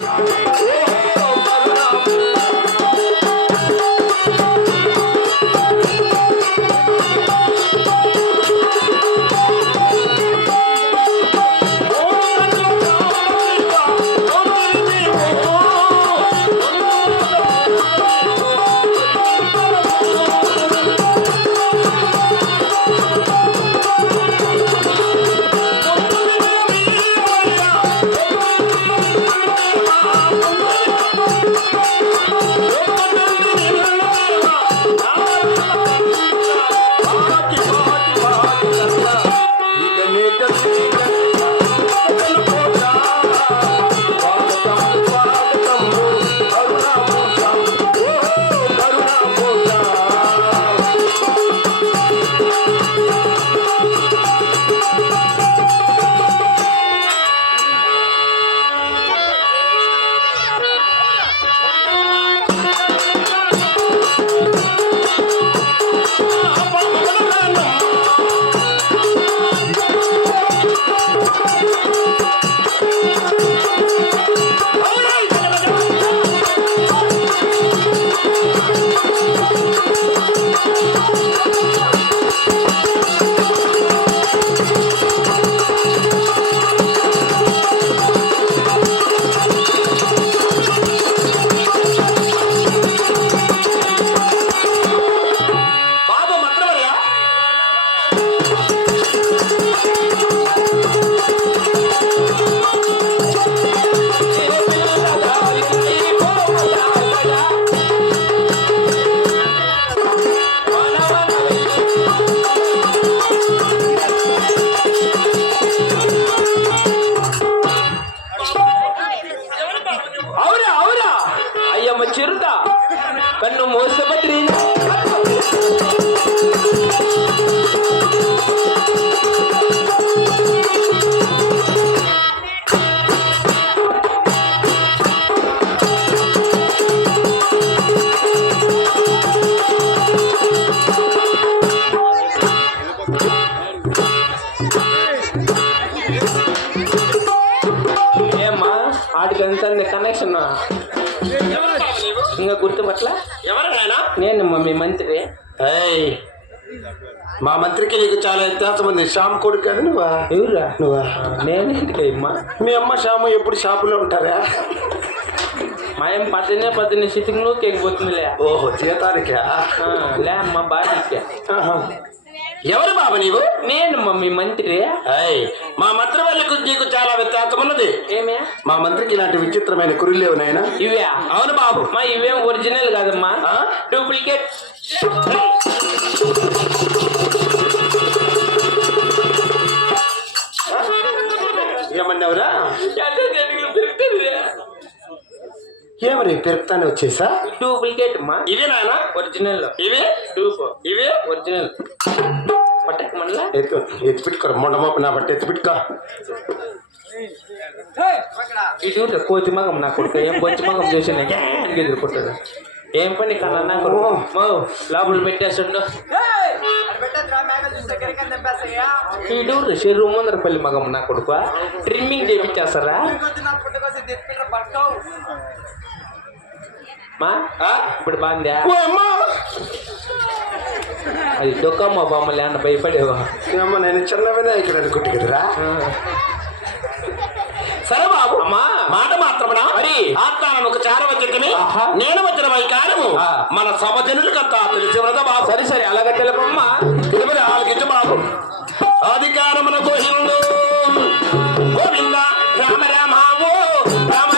బాబు చిరుత కన్ను మోసపత్రి ఏమ్మా ఆడికంతా కనెక్షన్ ఇంకా గుర్తుపట్ల ఎవరు నాయన? నేను మీ మంత్రి. మా మంత్రికి నీకు చాలా వ్యత్యాసం ఉంది. శ్యామ్ కొడుకు కదా నువ్వా? ఎవరా నువ్వా? నేనేంటికమ్మా మీ అమ్మ శ్యాము ఎప్పుడు షాపులో ఉంటారా? మా ఏం పద్దెనే పద్దెనే సిట్టింగ్లో కేకపోతుందిలే ఓహో జీతానికా? లే అమ్మ బాగా ఆహా. ఎవరు బాబు నీవు? నేను మమ్మీ మంత్రి. మా మంత్రి వాళ్ళకు నీకు చాలా వ్యత్యాసం ఉన్నది. ఏమే? మా మంత్రికి ఇలాంటి విచిత్రమైన కురులు లేవు నాయన. ఇవే? అవును బాబు. మా ఇవేం ఒరిజినల్ కాదమ్మా? డూప్లికేట్. ఏమన్నావురా? ఏమని పెరుగుతానే వచ్చేసా? డూప్లికేట్ అమ్మా ఇవి నాయన. ఒరిజినల్. ఇవి? డూప్. ఇవి? ఒరిజినల్. పట్టక మళ్ళా ఎత్తు ఎత్తి పెట్టుకోరు మొండ మోపు నా బట్టి ఎత్తి పెట్టుకో ఇటు ఉంటే కోతి మగం నా కొడుకు ఏం బొచ్చి మగం చేసి ఎదుర్కొంటాడు ఏం పని కన్నా నా కొడుకు మో లోపల పెట్టేస్తుండు ఇటు చెరువు ముందర పల్లి మగం నా కొడుకు ట్రిమ్మింగ్ చేపించేస్తారా మా ఆ? ఇప్పుడు బాగుందా ఓ అమ్మా అది డొక్కమ్మ బొమ్మలే అన్న భయపడేవా? నేను చిన్నవినా ఇక్కడ అనుకుంటు కదరా సరే బాబు అమ్మా. మాట మాత్రమనా? మరి? ఆత్మానం ఒక చారవచ్చకమే ఆహా. నేను వచ్చిన వైకారము ఆ. మన సమజనులకంతా తెలిసి ఉన్నదా బాబు? సరే సరే అలాగే తెలపమ్మా. ఆలకించు బాబు. అధికారమునకు హిందూ గోవింద రామ రామ రామ